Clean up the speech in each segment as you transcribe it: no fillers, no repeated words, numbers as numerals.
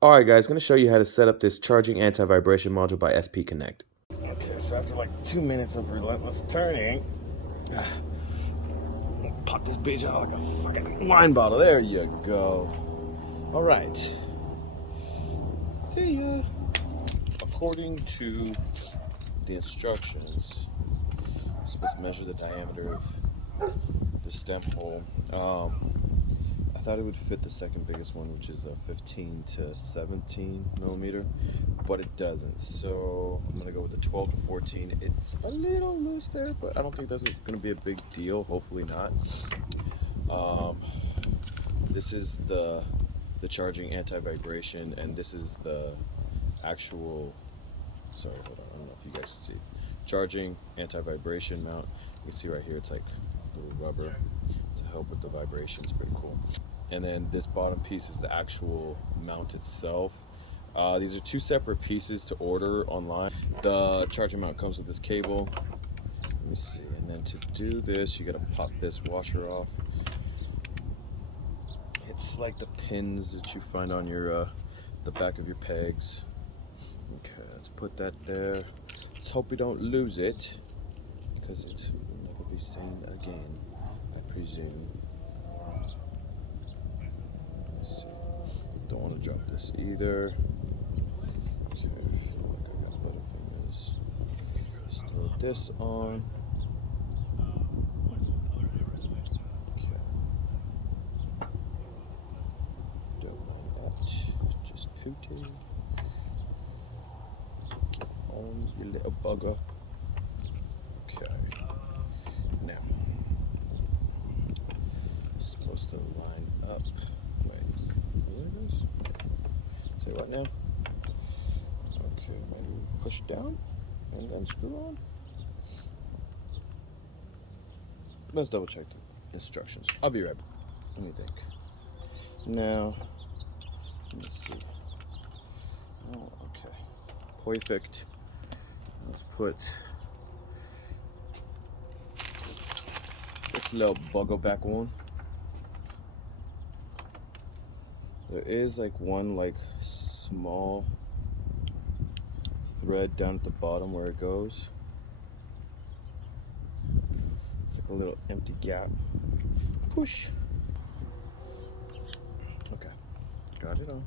Alright guys, going to show you how to set up this charging anti-vibration module by SP Connect. Okay, so after like 2 minutes of relentless turning, pop this bitch out like a fucking wine bottle. There you go. Alright. See ya. According to the instructions, I'm supposed to measure the diameter of the stem hole. I thought it would fit the second biggest one, which is a 15 to 17 millimeter, but it doesn't. So I'm gonna go with the 12 to 14. It's a little loose there, but I don't think that's gonna be a big deal. Hopefully not. This is the charging anti-vibration, and this is the actual. Sorry, hold on. I don't know if you guys can see. Charging anti-vibration mount. You can see right here, it's like little rubber to help with the vibration. It's pretty cool. And then this bottom piece is the actual mount itself. These are two separate pieces to order online. The charging mount comes with this cable. Let me see. And then to do this, you gotta pop this washer off. It's like the pins that you find on your the back of your pegs. Okay, let's put that there. Let's hope we don't lose it, because it will never be seen again, I presume. Let's see. Don't want to drop this either. Okay, I feel like I got butterfingers. Let's throw this on. Okay. Don't mind that. Just pooting. Get on, you little bugger. Okay. Now, it's supposed to line up. Wait, there it is. Say what now? Okay, maybe push down and then screw on. Let's double check the instructions. I'll be right back. Let me think. Now, let me see. Oh, okay. Perfect. Let's put this little bugger back on. There is like one like small thread down at the bottom where it goes. It's like a little empty gap. Push. Okay, got it on.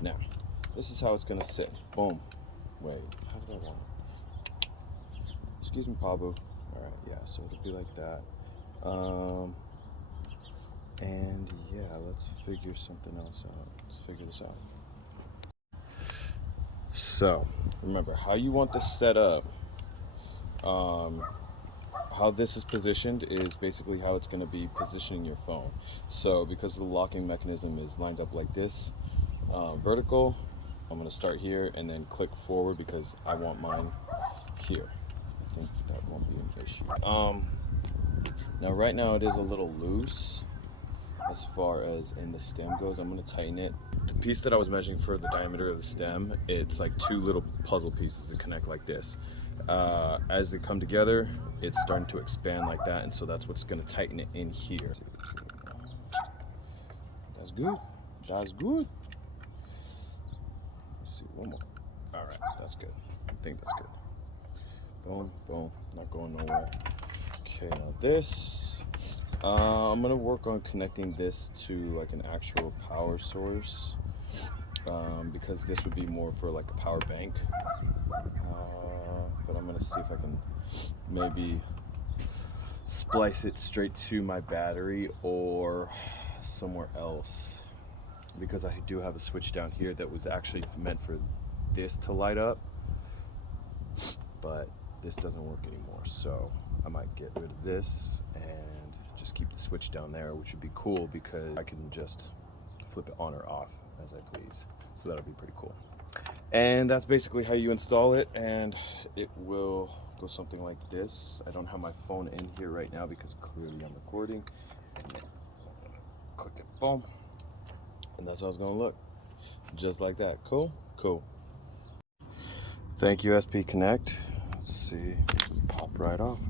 Now, this is how it's gonna sit. Boom. Wait, how did I want it? Excuse me, Pablo. Alright, yeah, so it'll be like that. And yeah, let's figure something else out. Let's figure this out. So, remember, how you want this set up, how this is positioned is basically how it's going to be positioning your phone. So, because the locking mechanism is lined up like this, vertical, I'm going to start here and then click forward because I want mine here. I think that won't be an issue. Now, right now it is a little loose as far as in the stem goes. I'm going to tighten it. The piece that I was measuring for the diameter of the stem, it's like two little puzzle pieces that connect like this. As they come together, it's starting to expand like that, and so that's what's going to tighten it in here. That's good. That's good. Let's see, one more. All right, that's good. I think that's good. Boom, boom, not going nowhere. Okay, now this, I'm gonna work on connecting this to like an actual power source, because this would be more for like a power bank. But I'm gonna see if I can maybe splice it straight to my battery or somewhere else, because I do have a switch down here that was actually meant for this to light up, but this doesn't work anymore, so I might get rid of this and just keep the switch down there, which would be cool because I can just flip it on or off as I please. So that'll be pretty cool. And that's basically how you install it, and it will go something like this. I don't have my phone in here right now because clearly I'm recording. Click it, boom, and that's how it's gonna look, just like that. Cool, cool. Thank you, SP Connect. Let's see, pop right off.